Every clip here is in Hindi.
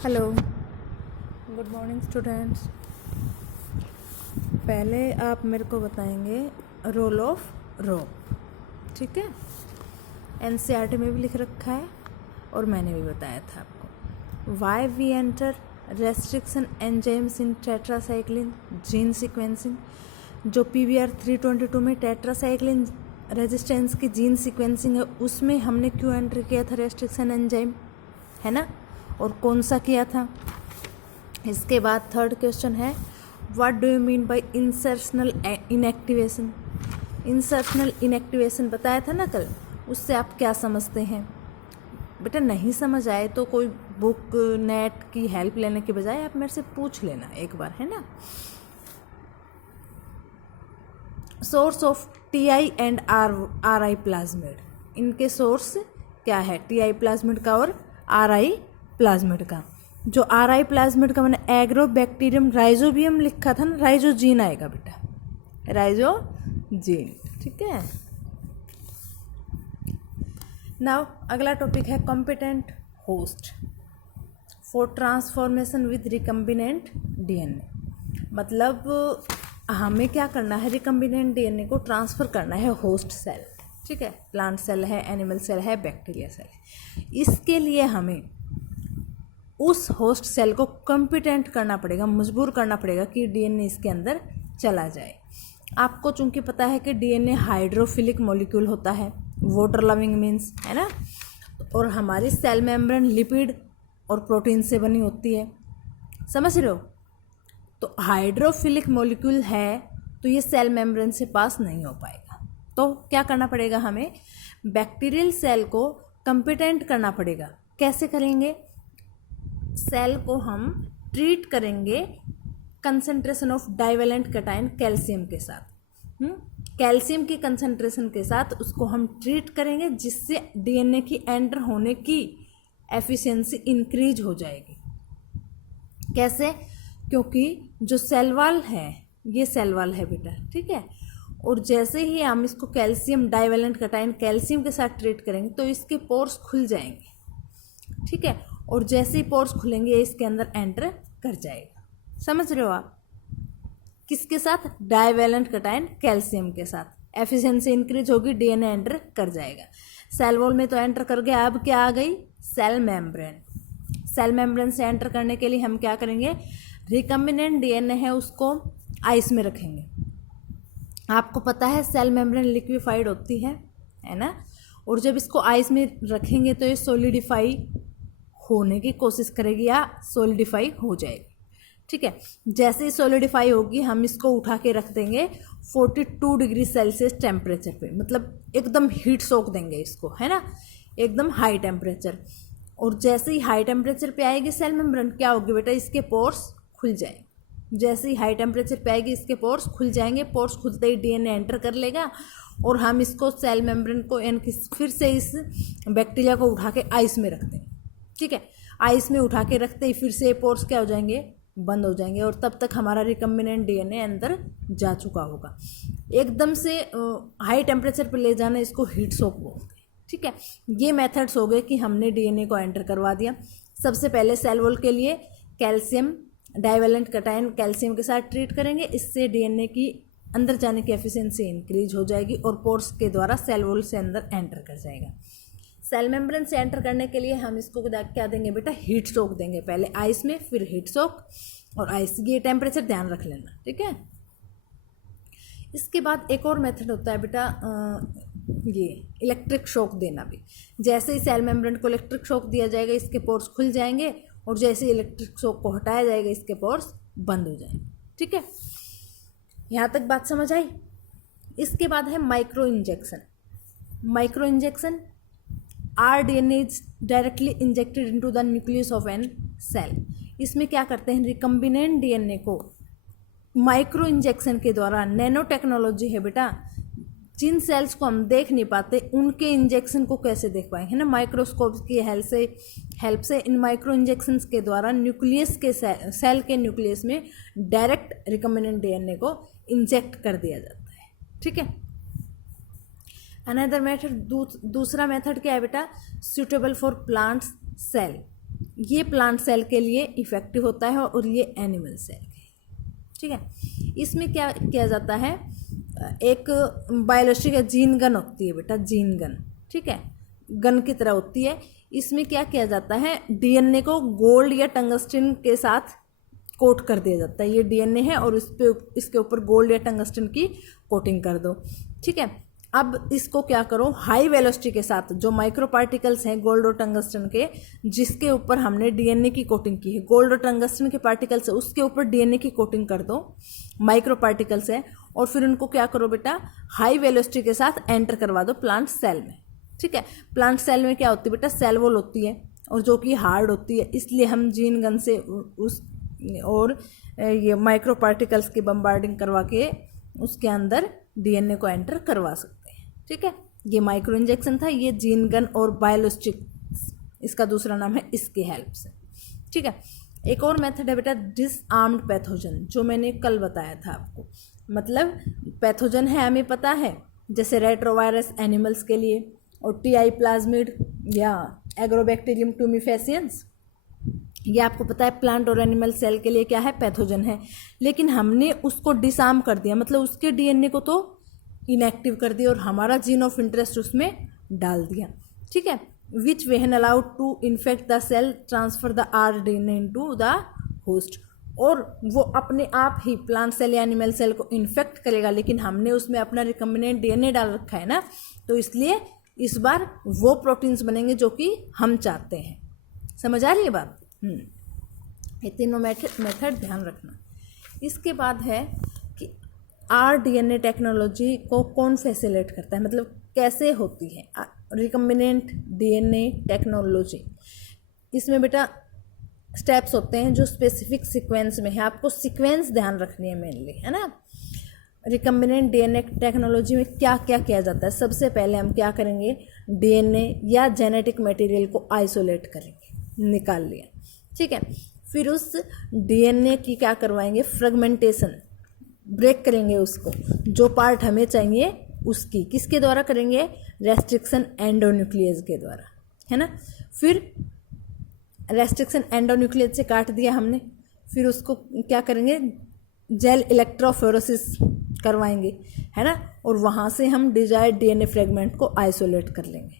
Hello, good morning students. पहले आप मेरे को बताएंगे रोल ऑफ रोप, ठीक है। एनसीईआरटी में भी लिख रखा है और मैंने भी बताया था आपको। Why we enter restriction enzymes in tetracycline gene sequencing. जो PBR 322 में टेट्रासाइक्लिन रेजिस्टेंस की जीन सीक्वेंसिंग है, उसमें हमने क्यों एंटर किया था रेस्ट्रिक्शन एंजाइम, है ना, और कौन सा किया था। इसके बाद थर्ड क्वेश्चन है, what do you mean by insertional inactivation. Insertional inactivation बताया था ना कल, उससे आप क्या समझते हैं। बेटा नहीं समझ आए तो कोई बुक नेट की हेल्प लेने के बजाय आप मेरे से पूछ लेना एक बार, है ना। Source of TI and RI plasmid, इनके सोर्स क्या है, TI प्लाज्मिड का और RI प्लाज्मिड का। जो RI प्लाज्मिड का मैंने एग्रोबैक्टीरियम राइजोबियम लिखा था ना, राइजोजीन आएगा बेटा, राइजोजीन, ठीक है। नाउ अगला टॉपिक है competent host for transformation with recombinant DNA। मतलब हमें क्या करना है, रिकम्बिनेंट DNA को ट्रांसफ़र करना है होस्ट सेल, ठीक है। प्लांट सेल है, एनिमल सेल है, बैक्टीरिया सेल है। इसके लिए हमें उस होस्ट सेल को कॉम्पिटेंट करना पड़ेगा, मजबूर करना पड़ेगा कि DNA इसके अंदर चला जाए। आपको चूंकि पता है कि DNA हाइड्रोफिलिक मॉलिक्यूल होता है, वाटर लविंग मीन्स, है ना, और हमारी सेल मेम्ब्रेन लिपिड और प्रोटीन से बनी होती है, समझ रहे हो। तो हाइड्रोफिलिक मॉलिक्यूल है तो ये सेल मेम्ब्रेन से पास नहीं हो पाएगा। तो क्या करना पड़ेगा, हमें बैक्टीरियल सेल को कॉम्पिटेंट करना पड़ेगा। कैसे करेंगे, सेल को हम ट्रीट करेंगे concentration of divalent cation calcium के साथ। कैल्शियम की कंसंट्रेशन के साथ उसको हम ट्रीट करेंगे, जिससे DNA की एंटर होने की एफिशिएंसी इंक्रीज हो जाएगी। कैसे, क्योंकि जो सेल वॉल है, ये सेल वॉल है बेटा, ठीक है। और जैसे ही हम इसको कैल्शियम डाइवेलेंट कैटायन कैल्शियम के साथ ट्रीट करेंगे तो इसके पोर्स खुल जाएंगे, ठीक है। और जैसे ही पोर्स खुलेंगे ये इसके अंदर एंटर कर जाएगा, समझ रहे हो आप। किसके साथ, डाइवेलेंट कैटायन कैल्शियम के साथ एफिशिएंसी इंक्रीज होगी, DNA एंटर कर जाएगा। सेल वॉल में तो एंटर कर गया, अब क्या आ गई, सेल मेम्ब्रेन। सेल मेम्ब्रेन से एंटर करने के लिए हम क्या करेंगे, रिकम्बिनेंट DNA है उसको आइस में रखेंगे। आपको पता है सेल मेम्ब्रेन लिक्विफाइड होती है ना, और जब इसको आइस में रखेंगे तो ये सॉलिडिफाई होने की कोशिश करेगी या सॉलिडिफाई हो जाएगी, ठीक है। जैसे ही सॉलिडिफाई होगी हम इसको उठा के रख देंगे 42 डिग्री सेल्सियस टेम्परेचर पे, मतलब एकदम हीट सोक देंगे इसको, है ना, एकदम हाई टेम्परेचर। और जैसे ही हाई टेम्परेचर पे आएगी सेल मेम्ब्रेन, क्या होगी बेटा, इसके पोर्स खुल जाएंगे। जैसे ही हाई टेम्परेचर पे आएगी इसके पोर्स खुल जाएंगे, पोर्स खुलते ही DNA एंटर कर लेगा और हम इसको सेल मेम्ब्रेन को फिर से इस बैक्टीरिया को उठा के आइस में रख देंगे, ठीक है। आइस में उठा के रखते ही फिर से पोर्स क्या हो जाएंगे, बंद हो जाएंगे, और तब तक हमारा रिकम्बिनेंट DNA अंदर जा चुका होगा। एकदम से हाई टेम्परेचर पर ले जाना इसको हीट सोक बोलते हैं, ठीक है। ये मेथड्स हो गए कि हमने DNA को एंटर करवा दिया। सबसे पहले सेल वॉल के लिए कैल्शियम डाइवेलेंट कैटायन कैल्शियम के साथ ट्रीट करेंगे, इससे DNA की अंदर जाने की एफिशिएंसी इंक्रीज हो जाएगी और पोर्स के द्वारा सेल वॉल से अंदर एंटर कर जाएगा। सेल मेम्ब्रेन से एंटर करने के लिए हम इसको क्या देंगे बेटा, हीट सोक देंगे, पहले आइस में फिर हीट सोक, और आइस ये टेम्परेचर ध्यान रख लेना, ठीक है। इसके बाद एक और मेथड होता है बेटा, ये इलेक्ट्रिक शॉक देना भी। जैसे ही सेल मेम्ब्रेन को इलेक्ट्रिक शॉक दिया जाएगा इसके पोर्स खुल जाएंगे, और जैसे ही इलेक्ट्रिक शॉक को हटाया जाएगा इसके पोर्स बंद हो जाएंगे, ठीक है। यहाँ तक बात समझ आई। इसके बाद है micro injection. Micro injection, RDNA is directly injected into the nucleus of an cell. इसमें क्या करते हैं, रिकम्बिनेंट DNA को माइक्रो इंजेक्शन के द्वारा, नैनो टेक्नोलॉजी है बेटा, जिन सेल्स को हम देख नहीं पाते उनके इंजेक्शन को कैसे देख पाएंगे, है ना, माइक्रोस्कोप की हेल्प से इन माइक्रो इंजेक्शंस के द्वारा न्यूक्लियस के सेल के न्यूक्लियस में डायरेक्ट रिकम्बिनेंट DNA को इंजेक्ट कर दिया जाता है, ठीक है। अनदर मेथड, दूसरा मेथड क्या है बेटा, सूटेबल फॉर प्लांट्स सेल। ये प्लांट सेल के लिए इफ़ेक्टिव होता है और ये एनिमल सेल के, ठीक है। इसमें क्या किया जाता है, एक बायोलॉजी का जीन गन होती है बेटा, जीन गन, ठीक है, गन की तरह होती है। इसमें क्या किया जाता है, डीएनए को गोल्ड या टंगस्टन के साथ कोट कर दिया जाता है। ये डीएनए है और इसके ऊपर गोल्ड या टंगस्टन की कोटिंग कर दो, ठीक है। अब इसको क्या करो, हाई वेलोसिटी के साथ जो माइक्रो पार्टिकल्स हैं गोल्ड और टंगस्टन के, जिसके ऊपर हमने डीएनए की कोटिंग की है, गोल्ड और टंगस्टन के पार्टिकल्स है उसके ऊपर डीएनए की कोटिंग कर दो, माइक्रो पार्टिकल्स है, और फिर उनको क्या करो बेटा, हाई वेलोसिटी के साथ एंटर करवा दो प्लांट सेल में, ठीक है। प्लांट सेल में क्या होती है बेटा, सेल वॉल होती है और जो कि हार्ड होती है, इसलिए हम जीन गन से उस और ये माइक्रो पार्टिकल्स की बम्बार्डिंग करवा के उसके अंदर डीएनए को एंटर करवा सकते हैं, ठीक है। ये माइक्रो इंजेक्शन था, ये जीन गन और बायोलॉजिस्टिक्स इसका दूसरा नाम है, इसकी हेल्प से, ठीक है। एक और मेथड है बेटा डिसआर्म्ड पैथोजन, जो मैंने कल बताया था आपको। मतलब पैथोजन है हमें पता है, जैसे रेट्रोवायरस एनिमल्स के लिए, और टीआई प्लाज्मिड या एग्रोबैक्टीरियम टूमीफेसियंस, ये आपको पता है प्लांट और एनिमल सेल के लिए क्या है, पैथोजन है। लेकिन हमने उसको डिसआर्म कर दिया, मतलब उसके डीएनए को तो इनएक्टिव कर दिया और हमारा जीन ऑफ इंटरेस्ट उसमें डाल दिया, ठीक है। Which when allowed to infect the cell transfer the rDNA into the host, और वो अपने आप ही प्लांट सेल या एनिमल सेल को इन्फेक्ट करेगा, लेकिन हमने उसमें अपना रिकम्बिनेंट डीएनए डाल रखा है ना, तो इसलिए इस बार वो प्रोटीन्स बनेंगे जो कि हम चाहते हैं। समझ आ रही है बात? ये तीनों मेथड ध्यान रखना। इसके बाद है कि आरडीएनए टेक्नोलॉजी को कौन फैसिलिटेट करता है, मतलब कैसे होती है रिकम्बिनेंट डीएनए टेक्नोलॉजी। इसमें बेटा स्टेप्स होते हैं जो स्पेसिफिक सीक्वेंस में है, आपको सीक्वेंस ध्यान रखनी है मेनली, है ना। रिकम्बिनेंट डीएनए टेक्नोलॉजी में क्या क्या किया जाता है, सबसे पहले हम क्या करेंगे, डीएनए या जेनेटिक मटेरियल को आइसोलेट करेंगे, निकाल लिया, ठीक है। फिर उस डीएनए की क्या करवाएंगे, फ्रेगमेंटेशन, ब्रेक करेंगे उसको, जो पार्ट हमें चाहिए उसकी, किसके द्वारा करेंगे, रेस्ट्रिक्शन एंडोन्यूक्लियस के द्वारा, है ना। फिर रेस्ट्रिक्शन एंडोन्यूक्लियस से काट दिया हमने, फिर उसको क्या करेंगे, जेल इलेक्ट्रोफोरेसिस करवाएंगे, है ना, और वहाँ से हम डिजायर्ड डीएनए फ्रेगमेंट को आइसोलेट कर लेंगे।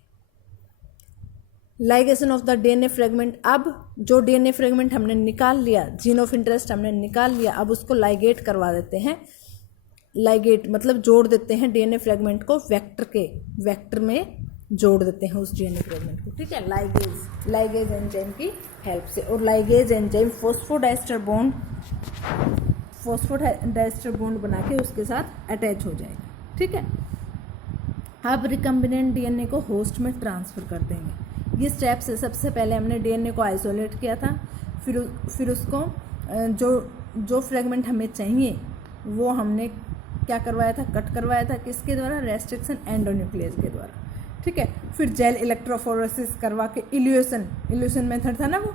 Ligation of the DNA fragment, अब जो डीएनए फ्रेगमेंट हमने निकाल लिया, जीन ऑफ इंटरेस्ट हमने निकाल लिया, अब उसको लाइगेट करवा देते हैं। लाइगेट मतलब जोड़ देते हैं डीएनए फ्रेगमेंट को वेक्टर में जोड़ देते हैं उस डीएनए फ्रेगमेंट को, ठीक है, लाइगेज एंजाइम की हेल्प से। और लाइगेज एंजाइम फॉस्फोडाइस्टर बॉन्ड बना के उसके साथ अटैच हो जाएगा, ठीक है। अब रिकम्बिनेंट डीएनए को होस्ट में ट्रांसफ़र कर देंगे। ये स्टेप्स है, सबसे पहले हमने डीएनए को आइसोलेट किया था, फिर उसको जो फ्रेगमेंट हमें चाहिए वो हमने क्या करवाया था, कट करवाया था, किसके द्वारा, रेस्ट्रिक्शन एंडोन्यूक्लियस के द्वारा, ठीक है। फिर जेल इलेक्ट्रोफोरेसिस करवा के इल्यूशन मेथड था ना वो,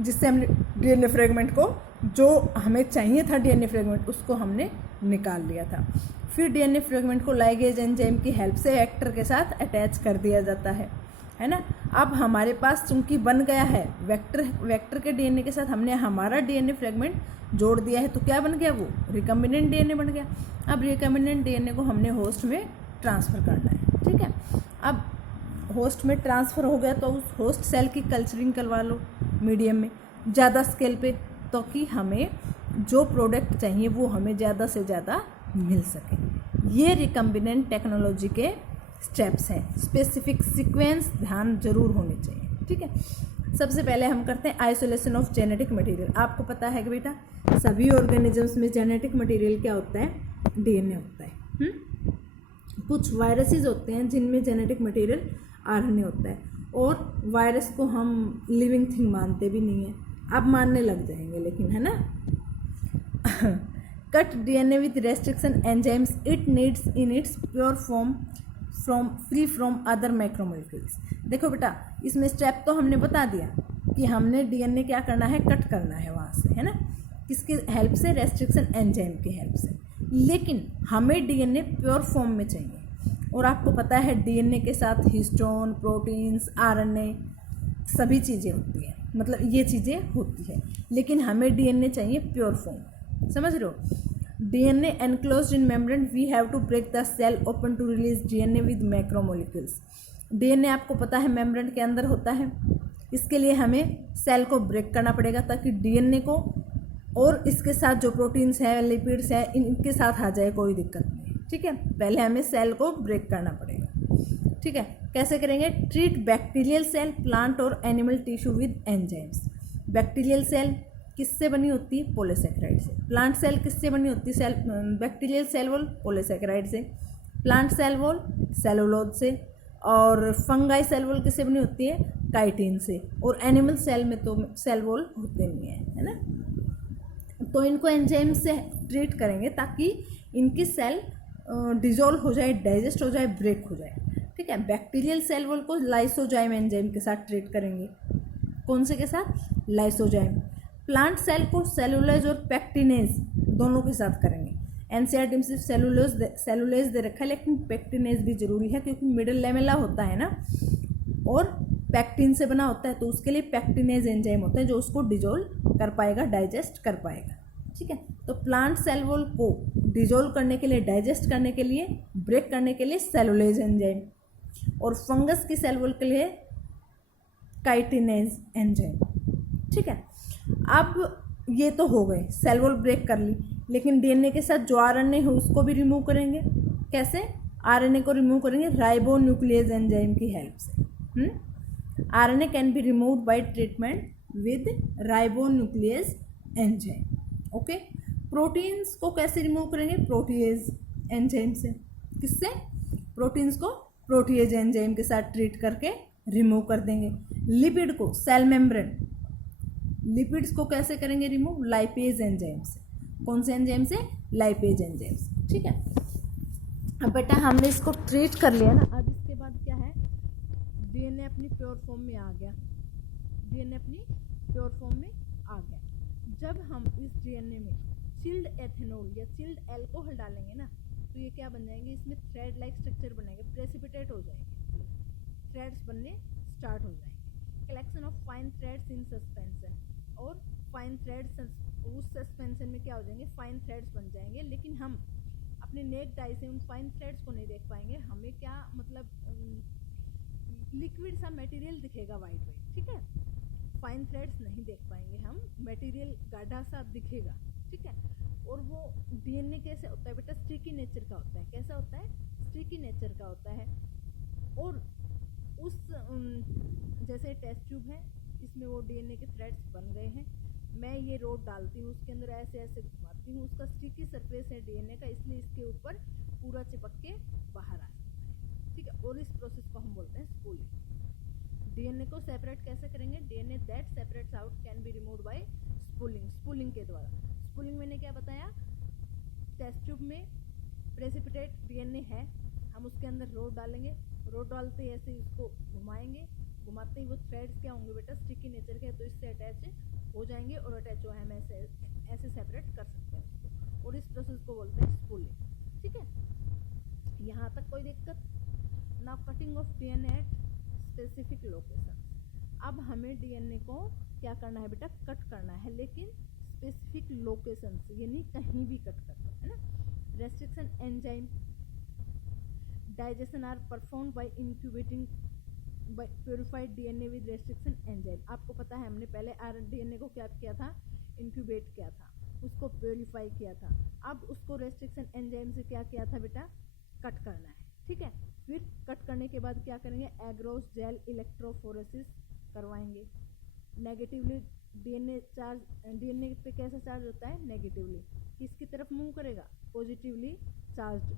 जिससे हमने डीएनए फ्रेगमेंट को, जो हमें चाहिए था डीएनए फ्रेगमेंट, उसको हमने निकाल लिया था। फिर डीएनए फ्रेगमेंट को लाइगेज एंजाइम की हेल्प से वेक्टर के साथ अटैच कर दिया जाता है ना। अब हमारे पास चूंकि बन गया है वेक्टर के डीएनए के साथ हमने हमारा डीएनए फ्रेगमेंट जोड़ दिया है, तो क्या बन गया, वो रिकम्बिनेंट डीएनए बन गया। अब रिकम्बिनेंट डीएनए को हमने होस्ट में ट्रांसफ़र करना है, ठीक है। अब होस्ट में ट्रांसफ़र हो गया तो उस होस्ट सेल की कल्चरिंग करवा लो मीडियम में, ज़्यादा स्केल पे, तो कि हमें जो प्रोडक्ट चाहिए वो हमें ज़्यादा से ज़्यादा मिल सके। ये रिकम्बिनेंट टेक्नोलॉजी के स्टेप्स हैं, स्पेसिफिक सीक्वेंस ध्यान जरूर होनी चाहिए, ठीक है। सबसे पहले हम करते हैं आइसोलेशन ऑफ जेनेटिक मटेरियल। आपको पता है कि बेटा सभी ऑर्गेनिजम्स में जेनेटिक मटेरियल क्या होता है, डीएनए होता है। कुछ वायरसेस होते हैं जिनमें जेनेटिक मटेरियल आरएनए होता है, और वायरस को हम लिविंग थिंग मानते भी नहीं है, अब मानने लग जाएंगे लेकिन, है ना। Cut DNA with restriction enzymes, it needs in its pure form free from other macromolecules. देखो बेटा इसमें स्टेप तो हमने बता दिया कि हमने डीएनए क्या करना है, कट करना है वहाँ से, है ना, किसकी हेल्प से, रेस्ट्रिक्शन एंजाइम की हेल्प से। लेकिन हमें डीएनए प्योर फॉर्म में चाहिए, और आपको पता है डीएनए के साथ हिस्टोन, प्रोटीन्स, आरएनए सभी चीज़ें होती हैं, मतलब ये चीज़ें होती है, लेकिन हमें डीएनए चाहिए प्योर फॉर्म, समझ रहे हो। DNA enclosed in membrane, we have to break the cell open to release DNA with macromolecules. DNA आपको पता है मेम्ब्रेन के अंदर होता है, इसके लिए हमें सेल को ब्रेक करना पड़ेगा ताकि डीएनए को और इसके साथ जो प्रोटीन्स हैं, लिपिड्स हैं, इनके साथ आ जाए, कोई दिक्कत नहीं, ठीक है। पहले हमें सेल को ब्रेक करना पड़ेगा, ठीक है। कैसे करेंगे? ट्रीट बैक्टीरियल सेल, प्लांट और animal tissue with enzymes. Bacterial cell किससे बनी होती है? पॉलीसेकेराइड से। प्लांट सेल किससे बनी होती है? बैक्टीरियल सेल वॉल पॉलीसेकेराइड से, प्लांट सेल वॉल सेलुलोज से, और फंगाई सेल वॉल किससे बनी होती है? काइटिन से। और एनिमल सेल में तो सेल वॉल होते नहीं है ना। तो इनको एंजाइम से ट्रीट करेंगे ताकि इनकी सेल डिजोल्व हो जाए, डाइजेस्ट हो जाए, ब्रेक हो जाए, ठीक है। बैक्टीरियल सेल वॉल को लाइसोजाइम एंजाइम के साथ ट्रीट करेंगे। कौन से के साथ? लाइसोजाइम। प्लांट सेल को सेलुलोज और पेक्टिनेज दोनों के साथ करेंगे। एनसीईआरटी में सिर्फ सेलुलोज दे रखा है, लेकिन पेक्टिनेज भी जरूरी है क्योंकि मिडल लेमेला होता है ना और पैक्टिन से बना होता है, तो उसके लिए पैक्टिनेज एंजाइम होता है जो उसको डिजोल्व कर पाएगा, डाइजेस्ट कर पाएगा, ठीक है। तो प्लांट सेल वॉल को डिजोल्व करने के लिए, डाइजेस्ट करने के लिए, ब्रेक करने के लिए सेलुलोज एंजाइम, और फंगस की सेल वॉल के लिए काइटिनेज एंजाइम, ठीक है। अब ये तो हो गए, सेल वॉल ब्रेक कर ली, लेकिन डीएनए के साथ जो आरएनए है उसको भी रिमूव करेंगे। कैसे? आरएनए को रिमूव करेंगे राइबो न्यूक्लियस एंजाइम की हेल्प से। RNA can be removed by treatment with ribo nucleus enzyme, okay. Proteins को कैसे रिमूव करेंगे? प्रोटीएज एंजाइम से। किससे? प्रोटीन्स को प्रोटीएज एंजाइम के साथ ट्रीट करके रिमूव कर देंगे। लिपिड को, सेल मेम्ब्रेन, लिपिड्स को कैसे करेंगे रिमूव? लाइपेज एंजाइम से। कौन से एंजाइम से? लाइपेज एंजाइम से, ठीक है। अब बेटा हमने इसको ट्रीट कर लिया ना, अब इसके बाद क्या है? डीएनए अपनी प्योर फॉर्म में आ गया, डीएनए अपनी प्योर फॉर्म में आ गया। जब हम इस डीएनए में चिल्ड एथेनॉल या चिल्ड एल्कोहल डालेंगे ना, तो ये क्या बन जाएंगे? इसमें थ्रेड लाइक स्ट्रक्चर बनेंगे, प्रेसिपिटेट हो जाएंगे, थ्रेड्स बनने स्टार्ट हो जाएंगे। Collection of fine threads in suspension, और फाइन थ्रेड्स उस सस्पेंशन में क्या हो जाएंगे? फाइन थ्रेड्स बन जाएंगे। लेकिन हम अपने नेक्ड आई से उन फाइन थ्रेड्स को नहीं देख पाएंगे, हमें क्या मतलब लिक्विड सा मटेरियल दिखेगा, वाइट वाइट, ठीक है। फाइन थ्रेड्स नहीं देख पाएंगे हम, मटेरियल गाढ़ा सा दिखेगा, ठीक है। और वो डीएनए कैसे होता है बेटा? स्टिकी नेचर का होता है। कैसा होता है? स्टिकी नेचर का होता है। और उस जैसे टेस्ट ट्यूब है, इसमें वो डीएनए के थ्रेड्स बन गए हैं, मैं ये रोड डालती हूँ, उसके अंदर ऐसे ऐसे घुमाती हूँ, उसका स्टिकी सरफेस है डीएनए का, इसलिए इसके ऊपर पूरा चिपक के बाहर आ सकता है, ठीक है। और इस प्रोसेस को हम बोलते हैं स्पूलिंग। डीएनए को सेपरेट कैसे करेंगे? DNA that separates out can be removed by spooling, spooling के द्वारा। स्पूलिंग मैंने क्या बताया? टेस्ट ट्यूब में प्रेसिपिटेट डीएनए है, हम उसके अंदर रोड डालेंगे, रोड डालते ही ऐसे इसको घुमाएंगे, घुमाते ही वो थ्रेड्स क्या होंगे बेटा? स्टिकी नेचर के, तो इससे अटैच हो जाएंगे, और अटैच हुआ है हम ऐसे सेपरेट कर सकते हैं उसको, और इस प्रोसेस को बोलते हैं स्पूलिंग, ठीक है। यहाँ तक कोई दिक्कत? Now cutting of DNA at specific location. अब हमें डीएनए को क्या करना है बेटा? कट करना है, लेकिन स्पेसिफिक लोकेशन से, यानी कहीं भी कट करना है ना। Restriction enzyme digestion are perform by incubating by purified DNA with restriction enzyme. आपको पता है हमने पहले डीएनए को क्या किया था? इंक्यूबेट किया था, उसको प्योरीफाई किया था। अब उसको रेस्ट्रिक्शन एंजाइम से क्या किया था बेटा? कट करना है, ठीक है। फिर कट करने के बाद क्या करेंगे? एग्रोस जेल इलेक्ट्रोफोरेसिस करवाएंगे। नेगेटिवली डीएनए चार्ज, डीएनए पे कैसा चार्ज होता है? नेगेटिवली। किसकी तरफ मूव करेगा? पॉजिटिवली चार्ज,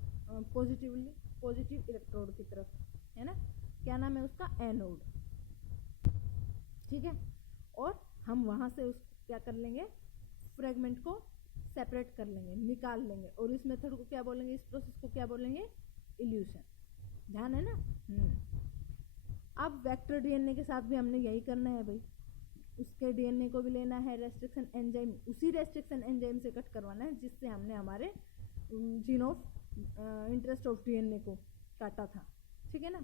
पॉजिटिव इलेक्ट्रोड की तरफ, है ना। क्या नाम है उसका? एनोड, ठीक है। और हम वहां से उस क्या कर लेंगे? फ्रेगमेंट को सेपरेट कर लेंगे, निकाल लेंगे, और इस मेथड को क्या बोलेंगे? इस प्रोसेस को क्या बोलेंगे? इल्यूशन। ध्यान है ना। अब वेक्टर डीएनए के साथ भी हमने यही करना है भाई, उसके डीएनए को भी लेना है, रेस्ट्रिक्शन एंजाइम, उसी रेस्ट्रिक्शन एंजाइम से कट करवाना है जिससे हमने हमारे gene of interest of DNA को काटा था, ठीक है ना।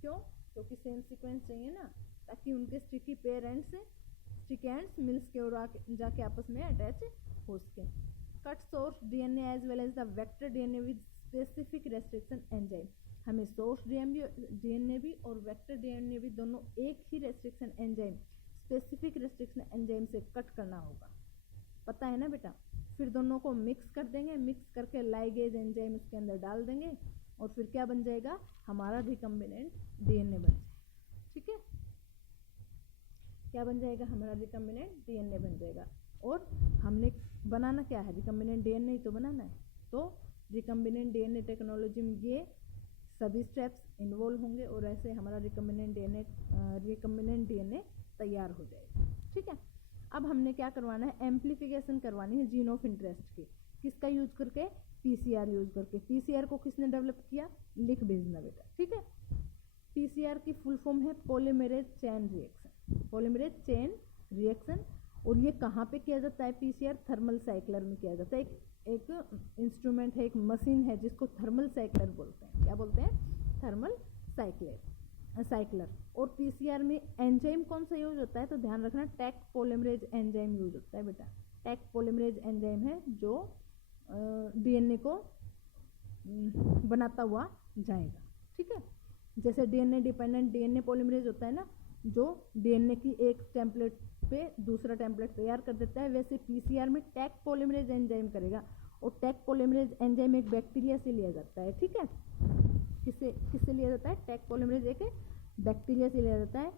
क्यों? क्योंकि सेम सीक्वेंस चाहिए ना, ताकि उनके स्टिकी पेयर एंड से स्टिकेंड्स मिल्स के और जाके आपस में अटैच हो सके। Cut source DNA as well as the vector DNA with specific restriction enzyme. हमें सोर्स डीएनए भी और वेक्टर डीएनए भी दोनों एक ही restriction enzyme, specific restriction enzyme से कट करना होगा, पता है ना बेटा। फिर दोनों को मिक्स कर देंगे, मिक्स करके लाइगेज एंजाइम उसके अंदर डाल देंगे और फिर क्या बन जाएगा, हमारा रिकम्बिनेंट डीएनए बन जाएगा। ठीक है, क्या बन जाएगा, हमारा रिकम्बिनेंट डीएनए बन जाएगा। और हमने बनाना क्या है, रिकम्बिनेंट डीएनए ही तो बनाना है। तो रिकम्बिनेंट डीएनए टेक्नोलॉजी में ये सभी स्टेप्स इन्वॉल्व होंगे और ऐसे हमारा रिकम्बिनेंट डीएनए तैयार हो जाएगा। ठीक है, अब हमने क्या करवाना है, एम्प्लीफिकेशन करवानी है जीन ऑफ इंटरेस्ट की। किसका यूज करके, पीसीआर यूज करके। पीसीआर को किसने डेवलप किया, लिख भेजना बेटा। ठीक है, पीसीआर की फुल फॉर्म है polymerase chain reaction, polymerase chain reaction. और ये कहाँ पे किया जाता है, पीसीआर थर्मल साइक्लर में किया जाता है। एक इंस्ट्रूमेंट है, एक मशीन है जिसको थर्मल साइक्लर बोलते हैं। क्या बोलते हैं, थर्मल साइक्लर। और पीसीआर में एंजाइम कौन सा यूज होता है, तो ध्यान रखना टैक पॉलीमरेज एंजाइम यूज होता है बेटा। टैक पॉलीमरेज एंजाइम है जो डीएनए को बनाता हुआ जाएगा। ठीक है, जैसे डीएनए डिपेंडेंट डीएनए पॉलीमरेज होता है ना, जो डीएनए की एक टेम्पलेट पे दूसरा टेम्पलेट तैयार कर देता है, वैसे पीसीआर में टैक पॉलीमरेज एंजाइम करेगा। और टैक पॉलीमरेज एंजाइम एक बैक्टीरिया से लिया जाता है। ठीक है, किससे लिया जाता है, टैक पॉलीमरेज एक बैक्टीरिया से लिया जाता है।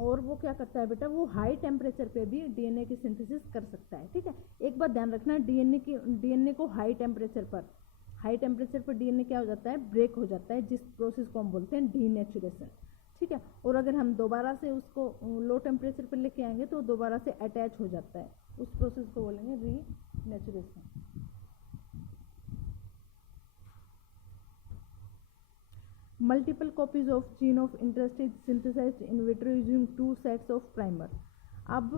और वो क्या करता है बेटा, वो हाई टेम्परेचर पे भी डीएनए की सिंथेसिस कर सकता है। ठीक है, एक बात ध्यान रखना, डीएनए को हाई टेम्परेचर पर डीएनए क्या हो जाता है, ब्रेक हो जाता है, जिस प्रोसेस को हम बोलते हैं डीनेचुरेशन। ठीक है, और अगर हम दोबारा से उसको लो टेम्परेचर पर लेके आएंगे तो दोबारा से अटैच हो जाता है, उस प्रोसेस को बोलेंगे renaturation. Multiple copies of gene of interest is synthesized in vitro using 2 sets of primer। अब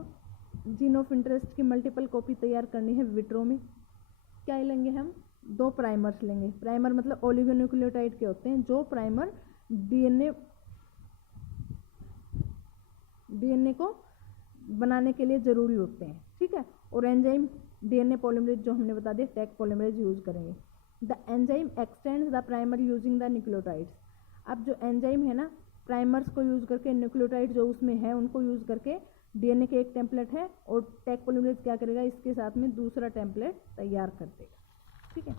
जीन ऑफ इंटरेस्ट की मल्टीपल कॉपी तैयार करनी है विट्रो में। क्या लेंगे हम, 2 प्राइमर्स लेंगे। प्राइमर मतलब ओलिगोन्यूक्लियोटाइड के होते हैं, जो प्राइमर डीएनए को बनाने के लिए ज़रूरी होते हैं। ठीक है, और एंजाइम डीएनए पॉलीमरेज जो हमने बता दिया टैक पॉलीमरेज यूज करेंगे। The enzyme x tends the primer using the nucleotides. अब जो एंजाइम है ना, प्राइमर्स को यूज करके, न्यूक्लियोटाइड जो उसमें है उनको यूज करके, डीएनए के एक टेम्पलेट है और टैक पॉलीमरेज क्या करेगा, इसके साथ में दूसरा टेम्पलेट तैयार कर देगा। ठीक है,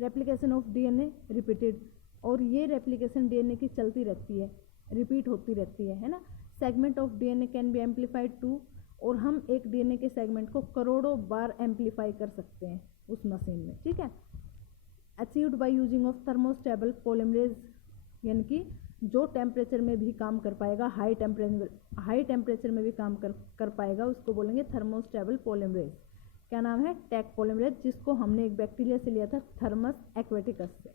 रेप्लिकेशन ऑफ डीएनए रिपीटेड। और ये रेप्लिकेशन डीएनए की चलती रहती है, रिपीट होती रहती है ना। Segment of DNA can be amplified to. और हम एक डीएनए के सेगमेंट को करोड़ों बार एम्पलीफाई कर सकते हैं उस मशीन में। ठीक है, achieved by using of thermostable polymerase, यानी कि जो टेम्परेचर में भी काम कर पाएगा, हाई टेम्परेचर में भी काम कर पाएगा, उसको बोलेंगे थर्मोस्टेबल पॉलीमरेज। क्या नाम है, टैक पॉलीमरेज, जिसको हमने एक बैक्टीरिया से लिया था, थर्मस एक्वेटिकस से।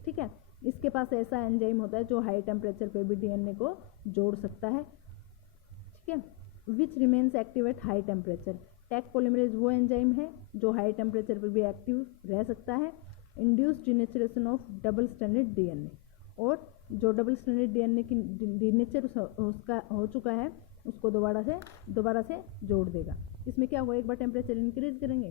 ठीक है, इसके पास ऐसा एंजाइम होता है जो हाई टेम्परेचर पे भी डीएनए को जोड़ सकता है। ठीक है, which remains active at high temperature. Taq polymerase वो एंजाइम है जो हाई टेम्परेचर पर भी एक्टिव रह सकता है। Induced denaturation of double stranded DNA. और जो डबल स्ट्रैंडेड डीएनए की डीनेचर उसका हो चुका है, उसको दोबारा से जोड़ देगा। इसमें क्या होगा, एक बार टेम्परेचर इंक्रीज करेंगे,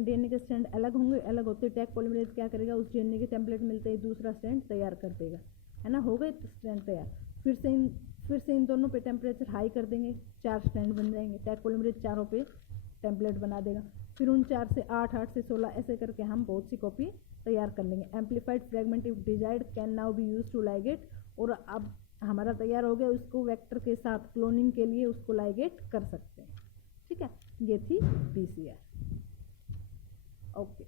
डीएनए के स्ट्रैंड अलग होंगे, अलग होते टैक पॉलीमरेज क्या करेगा, उस डीएनए के टेम्पलेट मिलते ही दूसरा स्ट्रैंड तैयार कर देगा, है ना। हो गए स्ट्रैंड तैयार। फिर से इन दोनों पे टेम्परेचर हाई कर देंगे, 4 स्ट्रैंड बन जाएंगे। टैक पॉलीमरेज चारों पे टेम्पलेट बना देगा। फिर उन 4 से 8, 8 से 16 ऐसे करके हम बहुत सी कॉपी तैयार कर लेंगे। Amplified fragment if desired can now be use to ligate. और अब हमारा तैयार हो गया, उसको वेक्टर के साथ क्लोनिंग के लिए उसको लाइगेट कर सकते हैं। ठीक है, ये थी पीसीआर। Okay,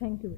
thank you.